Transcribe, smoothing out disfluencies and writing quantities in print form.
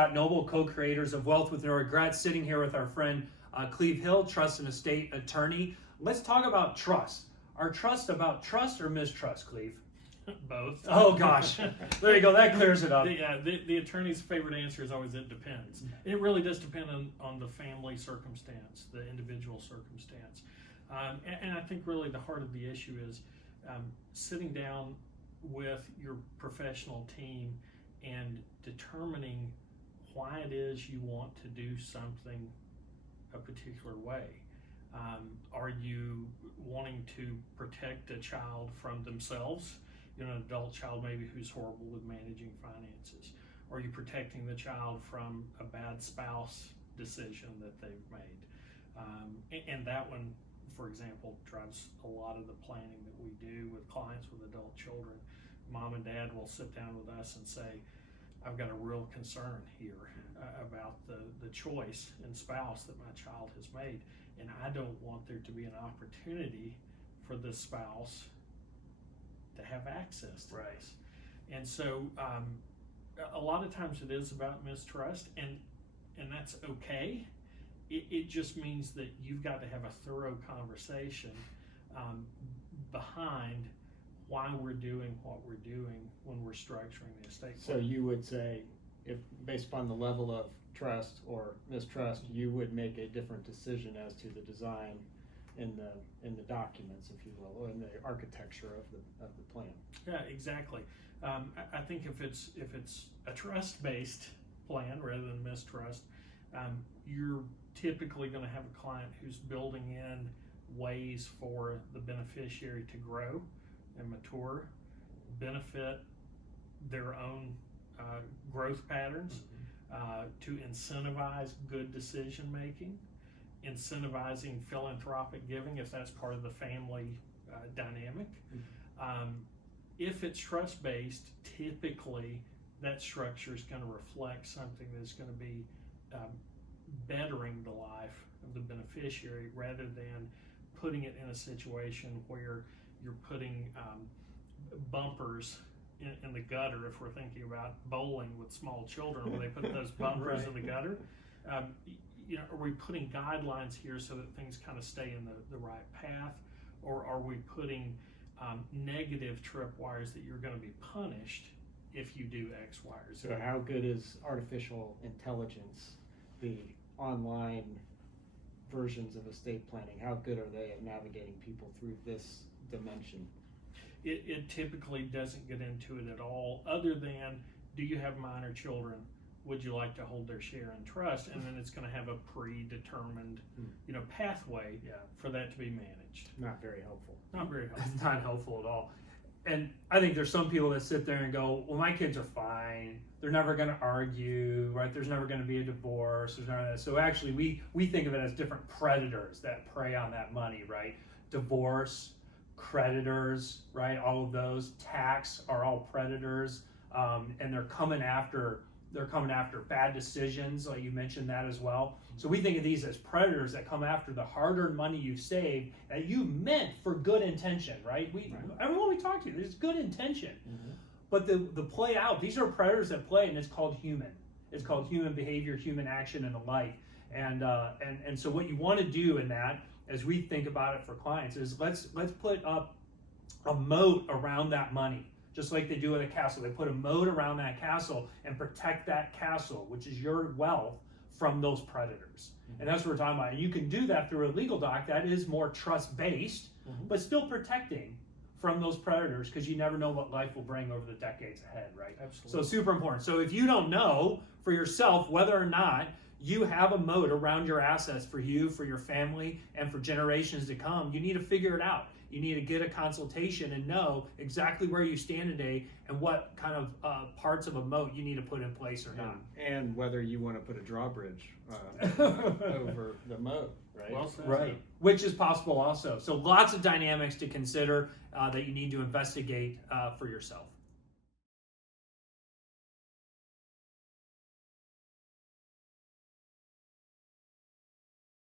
Scott Noble, co-creators of Wealth with No Regrets, sitting here with our friend Cleve Hill, trust and estate attorney. Let's talk about trust. Are trust about trust or mistrust, Cleve? Both. Oh gosh, there you go. That clears it up. The attorney's favorite answer is always it depends. It really does depend on the family circumstance, the individual circumstance. And I think really the heart of the issue is sitting down with your professional team and determining why it is you want to do something a particular way. Are you wanting to protect a child from themselves? You know, an adult child maybe who's horrible with managing finances. Are you protecting the child from a bad spouse decision that they've made? And that one, for example, drives a lot of the planning that we do with clients with adult children. Mom and dad will sit down with us and say, I've got a real concern here about the choice and spouse that my child has made, and I don't want there to be an opportunity for the spouse to have access to this. And so a lot of times it is about mistrust, and that's okay. It just means that you've got to have a thorough conversation behind why we're doing what we're doing when we're structuring the estate plan. So you would say, if based upon the level of trust or mistrust, you would make a different decision as to the design in the documents, if you will, or in the architecture of the plan. Yeah, exactly. I think if it's a trust-based plan rather than mistrust, you're typically going to have a client who's building in ways for the beneficiary to grow and mature, benefit their own growth patterns, to incentivize good decision making, incentivizing philanthropic giving if that's part of the family dynamic. If it's trust-based, typically that structure is going to reflect something that's going to be bettering the life of the beneficiary rather than putting it in a situation where you're putting bumpers in the gutter. If we're thinking about bowling with small children, where they put those bumpers in the gutter, you know, are we putting guidelines here so that things kind of stay in the right path, or are we putting negative tripwires that you're going to be punished if you do X, Y, or Z? So how good is artificial intelligence, the online versions of estate planning? How good are they at navigating people through this dimension? It typically doesn't get into it at all, other than, do you have minor children? Would you like to hold their share in trust? And then it's going to have a predetermined, you know, pathway for that to be managed. Not very helpful. Not very helpful. It's not helpful at all. And I think there's some people that sit there and go, well, my kids are fine. They're never going to argue, right? There's never going to be a divorce. There's none of that. So actually, we think of it as different predators that prey on that money, right? Divorce, creditors, right? All of those. Tax are all predators, and they're coming after bad decisions, like you mentioned that as well. So we think of these as predators that come after the hard-earned money you've saved that you meant for good intention, right? Everyone we talk to, there's good intention. But the play out, these are predators that play, and it's called human. It's called human behavior, human action, and the like. And so what you want to do in that, as we think about it for clients, is let's put up a moat around that money. Just like they do in a castle. They put a moat around that castle and protect that castle, which is your wealth, from those predators. And that's what we're talking about. And you can do that through a legal doc that is more trust-based, but still protecting from those predators, because you never know what life will bring over the decades ahead, right? Absolutely. So super important. So if you don't know for yourself whether or not you have a moat around your assets for you, for your family, and for generations to come, you need to figure it out. You need to get a consultation and know exactly where you stand today and what kind of parts of a moat you need to put in place or not. And whether you want to put a drawbridge over the moat, right? Well said. Right, which is possible also. So lots of dynamics to consider that you need to investigate for yourself.